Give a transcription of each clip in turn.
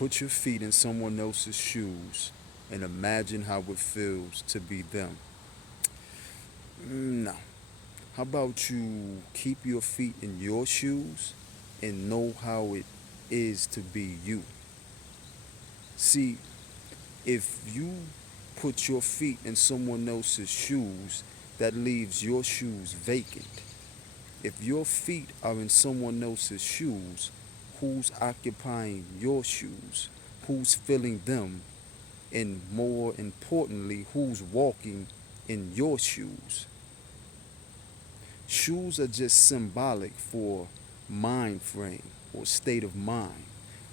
Put your feet in someone else's shoes and imagine how it feels to be them. No. How about you keep your feet in your shoes and know how it is to be you? See, if you put your feet in someone else's shoes, that leaves your shoes vacant. If your feet are in someone else's shoes, who's occupying your shoes? Who's filling them? And more importantly, who's walking in your shoes? Shoes are just symbolic for mind frame or state of mind.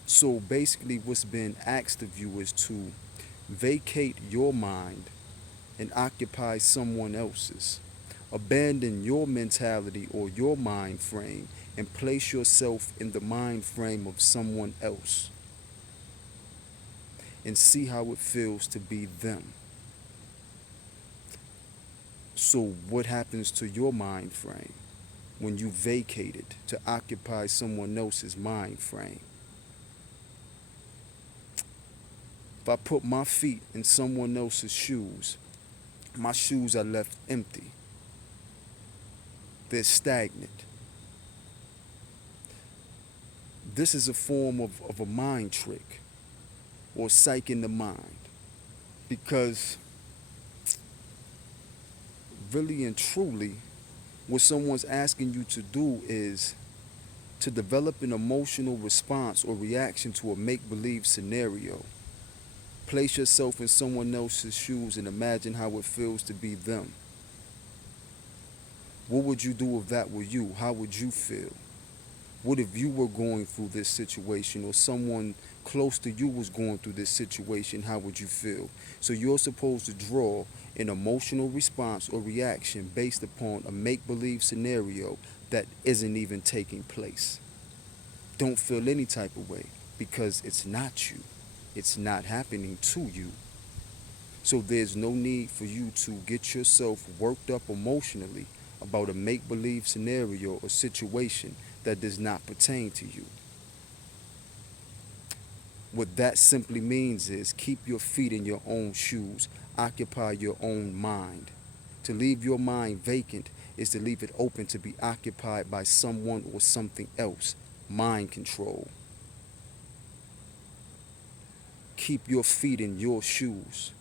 So basically, what's been asked of you is to vacate your mind and occupy someone else's. Abandon your mentality or your mind frame and place yourself in the mind frame of someone else and see how it feels to be them. So, what happens to your mind frame when you vacate it to occupy someone else's mind frame? If I put my feet in someone else's shoes, my shoes are left empty. They're stagnant. This is a form of a mind trick or psyching the mind because really and truly, what someone's asking you to do is to develop an emotional response or reaction to a make believe scenario. Place yourself in someone else's shoes and imagine how it feels to be them. What would you do if that were you? How would you feel? What if you were going through this situation or someone close to you was going through this situation? How would you feel? So you're supposed to draw an emotional response or reaction based upon a make-believe scenario that isn't even taking place. Don't feel any type of way because it's not you. It's not happening to you. So there's no need for you to get yourself worked up emotionally about a make-believe scenario or situation that does not pertain to you. What that simply means is keep your feet in your own shoes, occupy your own mind. To leave your mind vacant is to leave it open to be occupied by someone or something else. Mind control. Keep your feet in your shoes.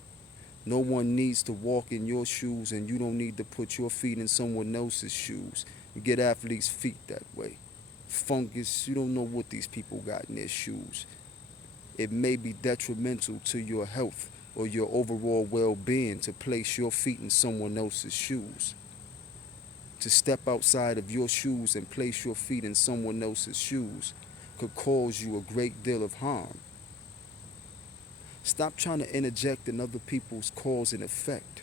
No one needs to walk in your shoes, and you don't need to put your feet in someone else's shoes. You get athletes' feet that way. Fungus, you don't know what these people got in their shoes. It may be detrimental to your health or your overall well-being to place your feet in someone else's shoes. To step outside of your shoes and place your feet in someone else's shoes could cause you a great deal of harm. Stop trying to interject in other people's cause and effect.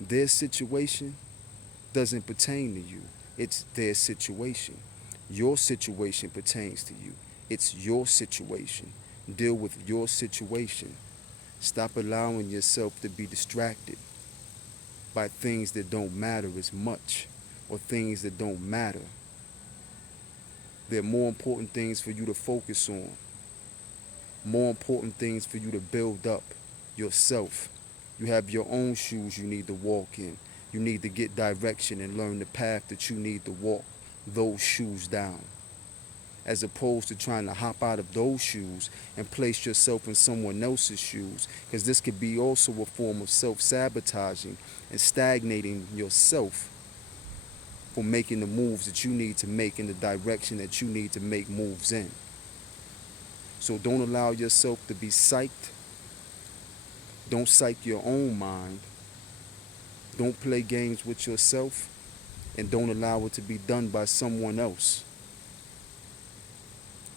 Their situation doesn't pertain to you. It's their situation. Your situation pertains to you. It's your situation. Deal with your situation. Stop allowing yourself to be distracted by things that don't matter as much or things that don't matter. There are more important things for you to focus on. More important things for you to build up yourself. You have your own shoes you need to walk in. You need to get direction and learn the path that you need to walk those shoes down. As opposed to trying to hop out of those shoes and place yourself in someone else's shoes, because this could be also a form of self-sabotaging and stagnating yourself from making the moves that you need to make in the direction that you need to make moves in. So don't allow yourself to be psyched. Don't psych your own mind. Don't play games with yourself, and don't allow it to be done by someone else.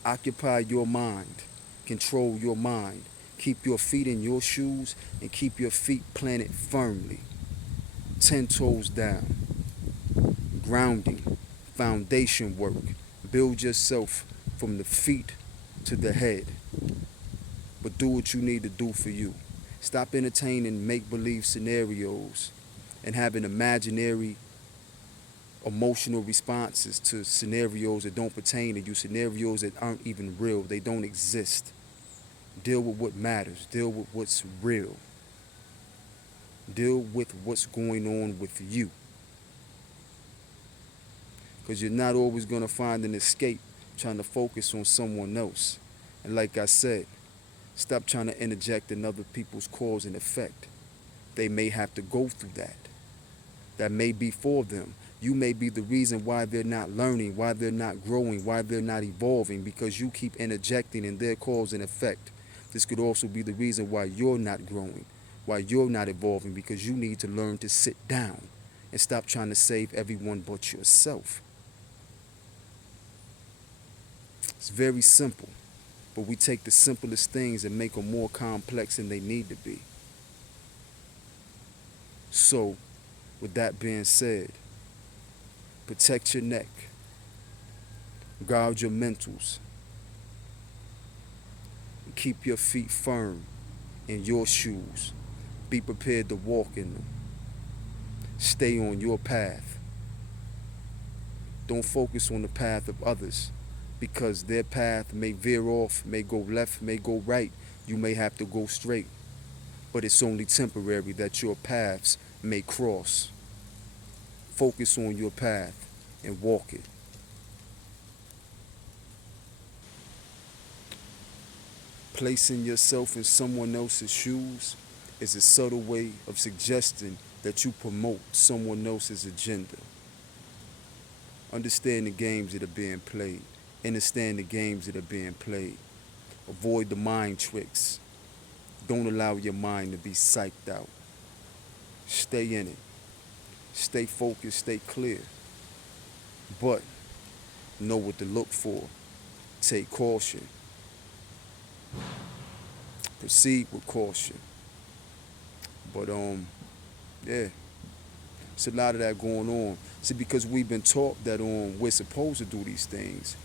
Occupy your mind. Control your mind. Keep your feet in your shoes and keep your feet planted firmly. 10 toes down. Grounding. Foundation work. Build yourself from the feet to the head. But do what you need to do for you. Stop entertaining make-believe scenarios and having imaginary emotional responses to scenarios that don't pertain to you, scenarios that aren't even real, they don't exist. Deal with what matters, deal with what's real, deal with what's going on with you. Because you're not always going to find an escape trying to focus on someone else. And like I said, stop trying to interject in other people's cause and effect. They may have to go through that. That may be for them. You may be the reason why they're not learning, why they're not growing, why they're not evolving, because you keep interjecting in their cause and effect. This could also be the reason why you're not growing, why you're not evolving, because you need to learn to sit down and stop trying to save everyone but yourself. It's very simple, but we take the simplest things and make them more complex than they need to be. So, with that being said, protect your neck, guard your mentals, and keep your feet firm in your shoes. Be prepared to walk in them. Stay on your path. Don't focus on the path of others, because their path may veer off, may go left, may go right. You may have to go straight, but it's only temporary that your paths may cross. Focus on your path and walk it. Placing yourself in someone else's shoes is a subtle way of suggesting that you promote someone else's agenda. Understand the games that are being played. Understand the games that are being played. Avoid the mind tricks. Don't allow your mind to be psyched out. Stay in it. Stay focused, stay clear. But know what to look for. Take caution. Proceed with caution. But yeah, it's a lot of that going on. See, because we've been taught that we're supposed to do these things.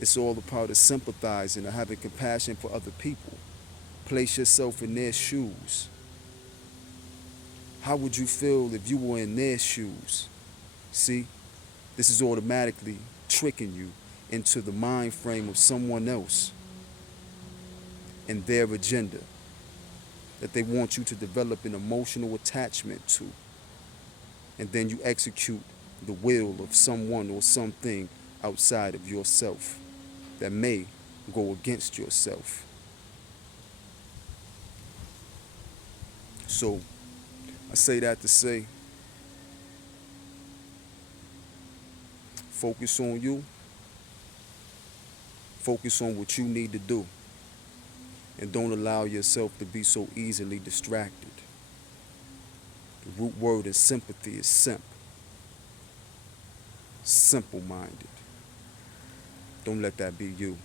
It's all a part of sympathizing or having compassion for other people. Place yourself in their shoes. How would you feel if you were in their shoes? See, this is automatically tricking you into the mind frame of someone else and their agenda that they want you to develop an emotional attachment to. And then you execute the will of someone or something outside of yourself that may go against yourself. So, I say that to say, focus on you, focus on what you need to do, and don't allow yourself to be so easily distracted. The root word in sympathy is simp. Simple-minded. Don't let that be you.